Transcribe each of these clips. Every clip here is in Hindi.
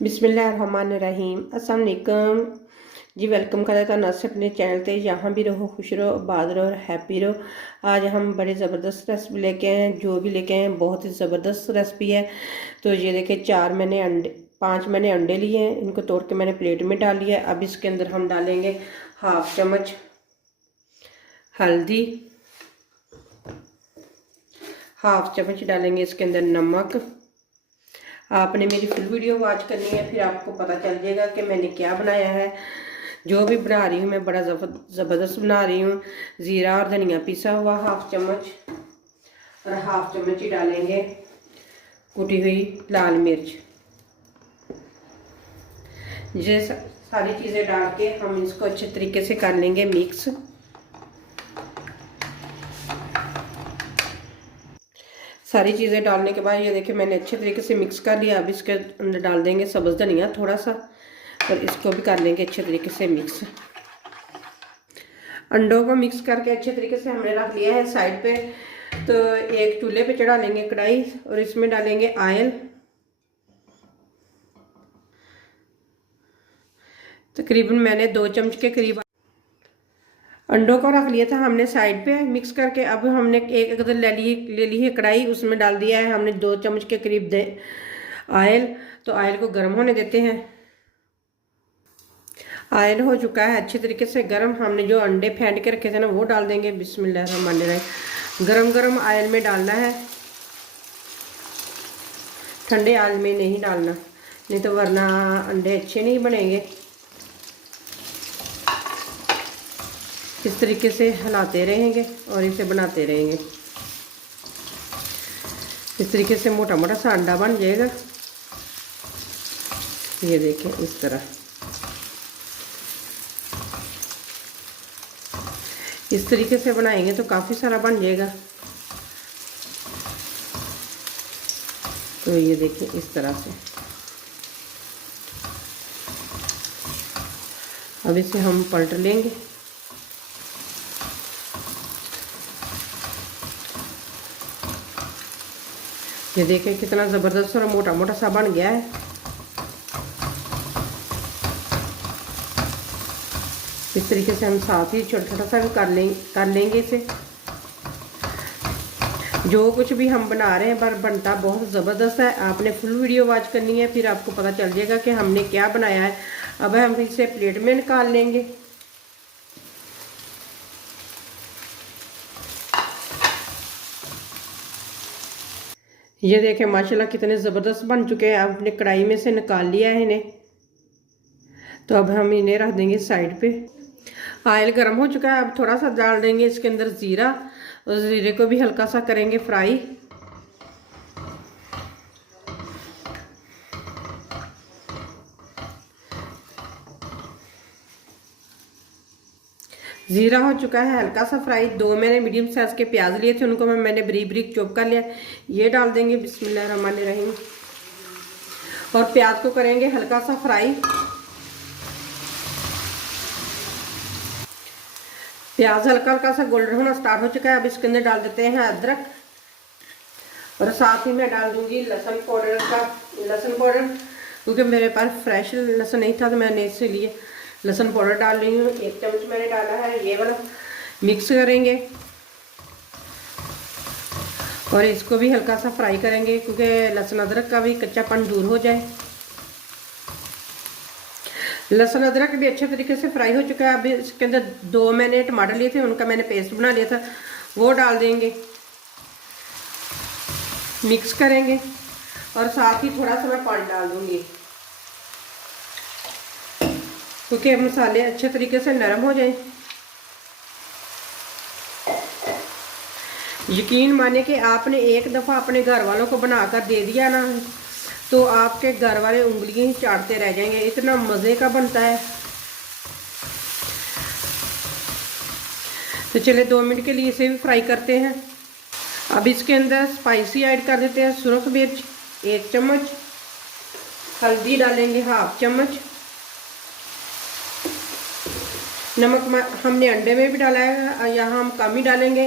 बिस्मिल्लाहिर्रहमानिर्रहीम। अस्सलाम वालेकुम जी। वेलकम करता था नस अपने चैनल पे। यहाँ भी रहो, खुश रहो, आबाद रहो और हैप्पी रहो। आज हम बड़े ज़बरदस्त रेसिपी लेके आए हैं। जो भी लेके आए हैं बहुत ही ज़बरदस्त रेसिपी है। तो ये देखिए, 5 मैंने अंडे लिए हैं। इनको तोड़ के मैंने प्लेट में डाल लिया है। अब इसके अंदर हम डालेंगे 1/2 चम्मच हल्दी, 1/2 चम्मच डालेंगे इसके अंदर नमक। आपने मेरी फुल वीडियो वॉच करनी है, फिर आपको पता चल जाएगा कि मैंने क्या बनाया है। जो भी बना रही हूँ मैं बड़ा ज़बरदस्त बना रही हूँ। ज़ीरा और धनिया पिसा हुआ 1/2 चम्मच, और 1/2 चम्मच ही डालेंगे कुटी हुई लाल मिर्च। ये सारी चीज़ें डाल के हम इसको अच्छे तरीके से कर लेंगे मिक्स। सारी चीज़ें डालने के बाद ये देखिए मैंने अच्छे तरीके से मिक्स कर लिया। अब इसके अंदर डाल देंगे सब्ज़ धनिया थोड़ा सा, और इसको भी कर लेंगे अच्छे तरीके से मिक्स। अंडों को मिक्स करके अच्छे तरीके से हमने रख लिया है साइड पे। तो एक चूल्हे पे चढ़ा लेंगे कढ़ाई, और इसमें डालेंगे ऑयल। तकरीबन मैंने 2 चम्मच के करीब अंडों को रख लिया था हमने साइड पे मिक्स करके। अब हमने एक अदर ले ली है कढ़ाई, उसमें डाल दिया है हमने 2 चम्मच के करीब ऑयल। तो ऑयल को गर्म होने देते हैं। ऑयल हो चुका है अच्छे तरीके से गर्म। हमने जो अंडे फेंट के रखे थे ना वो डाल देंगे। बिस्मिल्लाहिर्रहमानिर्रहीम। गरम ऑयल में डालना है, ठंडे ऑयल में नहीं डालना, नहीं तो वरना अंडे अच्छे नहीं बनेंगे। इस तरीके से हिलाते रहेंगे और इसे बनाते रहेंगे। इस तरीके से मोटा मोटा सा अंडा बन जाएगा। ये देखें, इस तरह इस तरीके से बनाएंगे तो काफ़ी सारा बन जाएगा। तो ये देखिए इस तरह से। अब इसे हम पलट लेंगे। ये देखें कितना ज़बरदस्त और मोटा मोटा सा बन गया है। इस तरीके से हम साथ ही छोटा छोटा सा भी कर लेंगे इसे। जो कुछ भी हम बना रहे हैं पर बनता बहुत ज़बरदस्त है। आपने फुल वीडियो वॉच करनी है, फिर आपको पता चल जाएगा कि हमने क्या बनाया है। अब हम इसे प्लेट में निकाल लेंगे। ये देखें माशाल्लाह कितने ज़बरदस्त बन चुके हैं। अब अपने कढ़ाई में से निकाल लिया है इन्हें। तो अब हम इन्हें रख देंगे साइड पे। ऑयल गर्म हो चुका है। अब थोड़ा सा डाल देंगे इसके अंदर ज़ीरा, और ज़ीरे को भी हल्का सा करेंगे फ्राई। ज़ीरा हो चुका है हल्का सा फ्राई। 2 मैंने मीडियम साइज़ के प्याज लिए थे, उनको मैंने बारीक बारीक चॉप कर लिया। ये डाल देंगे बिस्मिल्लाहिर्रहमानिर्रहीम, और प्याज को करेंगे हल्का सा फ्राई। प्याज हल्का हल्का सा गोल्डन होना स्टार्ट हो चुका है। अब इसके अंदर डाल देते हैं अदरक, और साथ ही मैं डाल दूंगी लहसुन पाउडर, क्योंकि मेरे पास फ्रेश लहसुन नहीं था तो मैंने इसलिए लहसुन पाउडर डाल रही हूँ। 1 चम्मच मैंने डाला है ये वाला। मिक्स करेंगे और इसको भी हल्का सा फ्राई करेंगे, क्योंकि लहसुन अदरक का भी कच्चापन दूर हो जाए। लहसुन अदरक भी अच्छे तरीके से फ्राई हो चुका है। अब इसके अंदर 2 मैंने टमाटर लिए थे, उनका मैंने पेस्ट बना लिया था, वो डाल देंगे। मिक्स करेंगे और साथ ही थोड़ा सा मैं पानी डाल दूंगी, क्योंकि मसाले अच्छे तरीके से नरम हो जाए। यकीन माने कि आपने एक दफ़ा अपने घर वालों को बनाकर दे दिया ना, तो आपके घर वाले उंगलियां ही चाटते रह जाएंगे। इतना मज़े का बनता है। तो चले 2 मिनट के लिए इसे भी फ्राई करते हैं। अब इसके अंदर स्पाइसी ऐड कर देते हैं। सुरख मिर्च 1 चम्मच, हल्दी डालेंगे 1/2 चम्मच, नमक हमने अंडे में भी डाला है, यहाँ हम कम ही डालेंगे।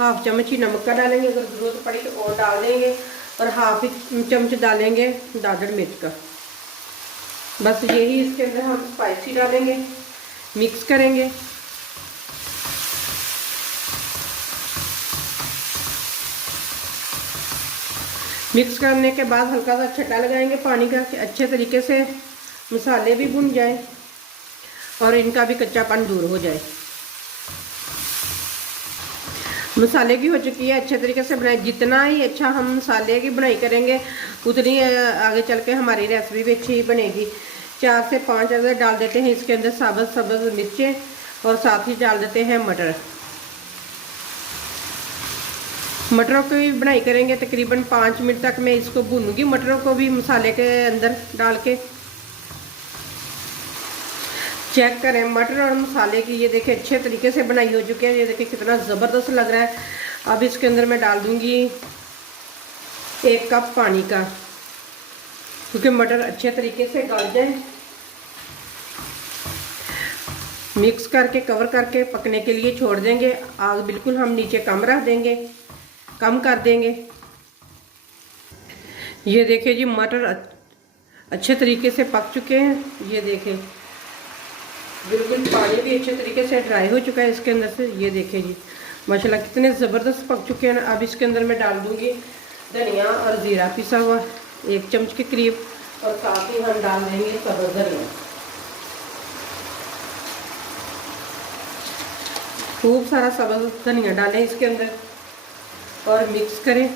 1/2 चम्मच ही नमक का डालेंगे, अगर ज़रूरत पड़ी तो और डाल देंगे। और 1/2 चम्मच डालेंगे दादड़ मिर्च का। बस यही इसके अंदर हम स्पाइसी डालेंगे, मिक्स करेंगे। मिक्स करने के बाद हल्का सा छट्टा लगाएंगे पानी का कि अच्छे तरीके से मसाले भी भुन जाए और इनका भी कच्चापन दूर हो जाए। मसाले की हो चुकी है, अच्छे तरीके से बनाए। जितना ही अच्छा हम मसाले की बनाई करेंगे उतनी आगे चल के हमारी रेसिपी भी अच्छी बनेगी। 4 से 5 अगर डाल देते हैं इसके अंदर सब्ज़ मिर्चें और साथ ही डाल देते हैं मटर। मटरों की भी बनाई करेंगे तकरीबन 5 मिनट तक मैं इसको भूनूंगी, मटरों को भी मसाले के अंदर डाल के। चेक करें मटर और मसाले की, ये देखिए अच्छे तरीके से बनाई हो चुकी है। ये देखिए कितना ज़बरदस्त लग रहा है। अब इसके अंदर मैं डाल दूंगी 1 कप पानी का, क्योंकि मटर अच्छे तरीके से गल जाए। मिक्स करके कवर करके पकने के लिए छोड़ देंगे। आग बिल्कुल हम नीचे कम रख देंगे, कम कर देंगे। ये देखिए जी मटर अच्छे तरीके से पक चुके हैं। ये देखिए बिल्कुल पानी भी अच्छे तरीके से ड्राई हो चुका है इसके अंदर से। ये देखिए जी माशाल्लाह कितने ज़बरदस्त पक चुके हैं। अब इसके अंदर मैं डाल दूंगी धनिया और ज़ीरा पिसा हुआ 1 चम्मच के करीब, और साथ ही हम डाल देंगे सब्ज़ धनिया। खूब सारा सब्ज़ धनिया डालें इसके अंदर और मिक्स करें।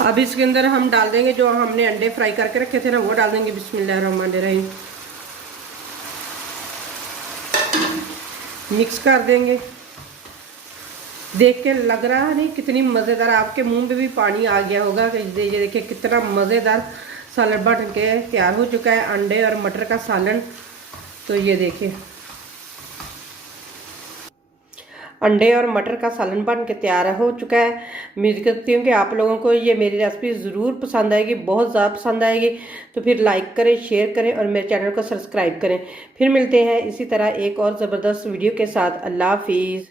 अब इसके अंदर हम डाल देंगे जो हमने अंडे फ्राई करके रखे थे ना, वो डाल देंगे। बिस्मिल्लाहिर्रहमानिर्रहीम। मिक्स कर देंगे। देख के लग रहा है नहीं कितनी मज़ेदार, आपके मुंह में भी पानी आ गया होगा। ये देखिए कितना मज़ेदार सालन बन के तैयार हो चुका है, अंडे और मटर का सालन। तो ये देखिए अंडे और मटर का सालन बन के तैयार हो चुका है। उम्मीद करती हूँ कि आप लोगों को ये मेरी रेसिपी ज़रूर पसंद आएगी, बहुत ज़्यादा पसंद आएगी। तो फिर लाइक करें, शेयर करें और मेरे चैनल को सब्सक्राइब करें। फिर मिलते हैं इसी तरह एक और ज़बरदस्त वीडियो के साथ। अल्लाह हाफिज़।